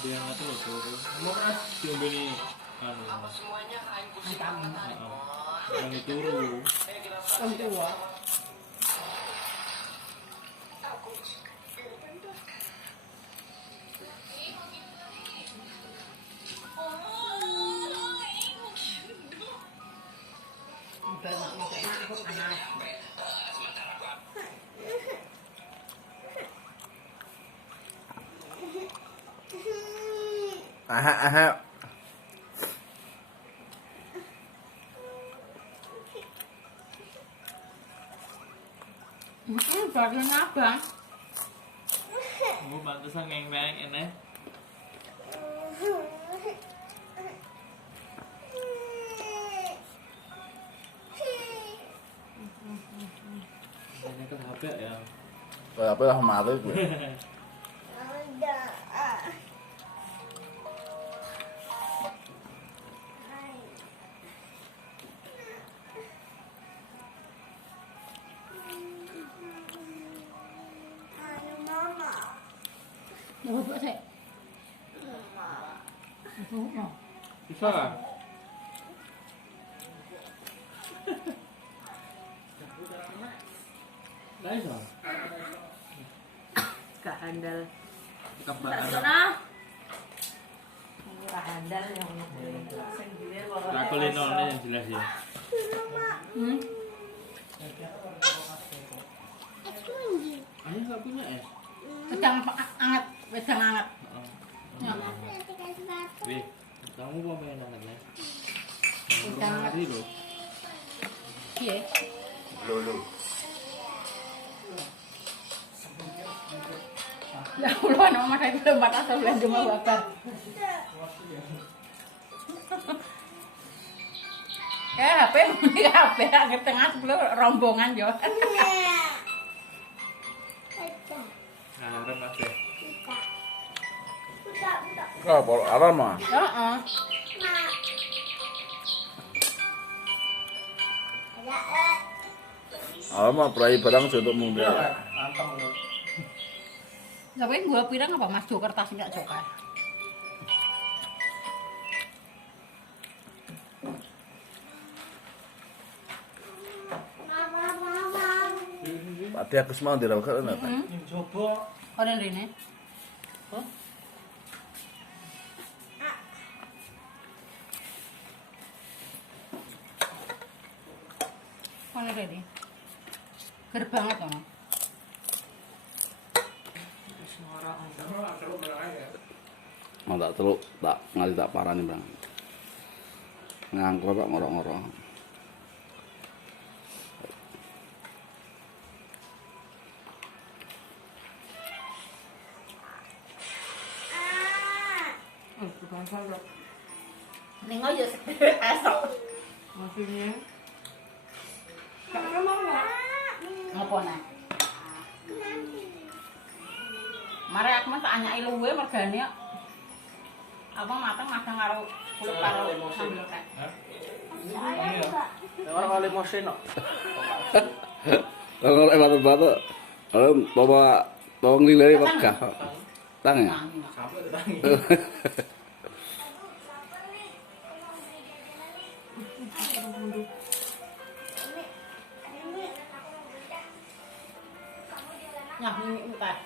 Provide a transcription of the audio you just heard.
Dia ngatur loh turu. Mau kan diombe nih anu. Yang turu. Orang tua. Aha aha. Baru nabang. Mau pantesan ngeng-ngeng ini. Ini kan HP ya. Apa lah mati gue. Mau buat saya. Bisa kan? Nggak bisa. Gak handal. Kebaran. Gak handal yang Aku linolnya yang jelas ya. Ayo nggak punya es. Wedang anget, wedang anget. Wih, kamu mau main anaknya? Wedang anget. Hari loh. Iya. Lulu. Ya Allah, nama saya itu tempat asal belanja sama bapak. HP, HP, angin tengah sebelum rombongan jo. Nah, kan mas ya. Kau baru alam mah. Heeh. Alam mah perai barang untuk muda. Tapi gua pirang apa Mas Jo kertas enggak coba. Pati aku semua dilakukan apa? Coba. Orang rene. Orang rene. Ger banget loh. Mau tak teluk, tak ngali tak parah nih bang. Ngangkrok kok ngorok-ngorok. Ning aja esok. Maksudnya? Ngapa nek? Mare aku mah tak anyaki luwe mergane. Apa mateng madang karo kulit karo sambel kek. Orang kali mosin kok. Kalau batu-batu, kalau bawa bawang lilai megah. Tang ya? Sampai tangi. Nyah ini entar.